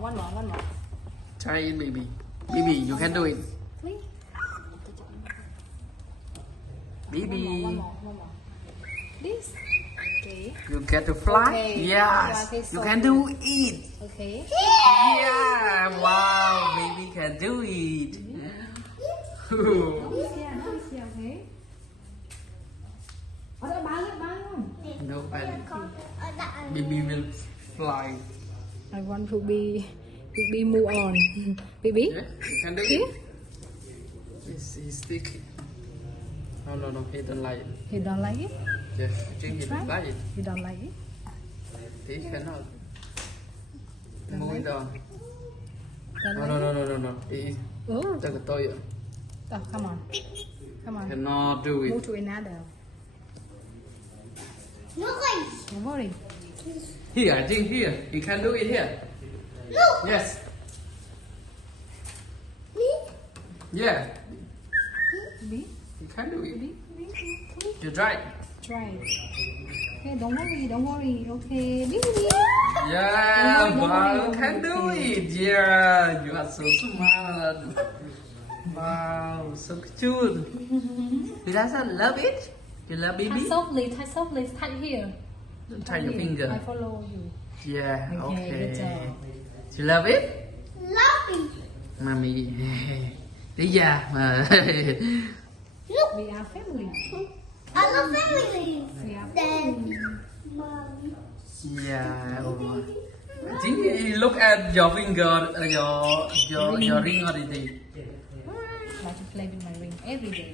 one more. Try it, baby. Baby, you can do it. Please. Baby. One more. This. Okay. You get to fly? Okay. Yes. Yeah, okay, You so can do it. Okay. Yeah. Wow. Baby can do it. Don't okay. Ở đó bay luôn. No panic. Baby will fly. I want to be move on. Baby. Yeah, you can do it. He's sticky. No. He don't like it. He don't like it. Yes, I think he don't like it. He don't like it. He cannot. Don't Move like it on. Don't No. He Oh. take a toy. Oh, come on. Cannot do it. Move to another. Don't worry. Here, I think here. He can do it here. Yes. Yeah. Baby. You can do it. Baby. You try. Try. Okay, don't worry. Okay, baby. Yeah, Don't worry, wow, don't can do worry. it. Yeah, you are so smart. Wow, so cute. You guys love it? You love baby? Touch softly, touch here. Try your finger. I follow you. Yeah, Okay, good okay. job. You love it? Mommy. Đi ra mà. We are family. I love family. We are Then, family. Yeah. Oh. I think you look at your finger, your ring already. I like to play with my ring every day.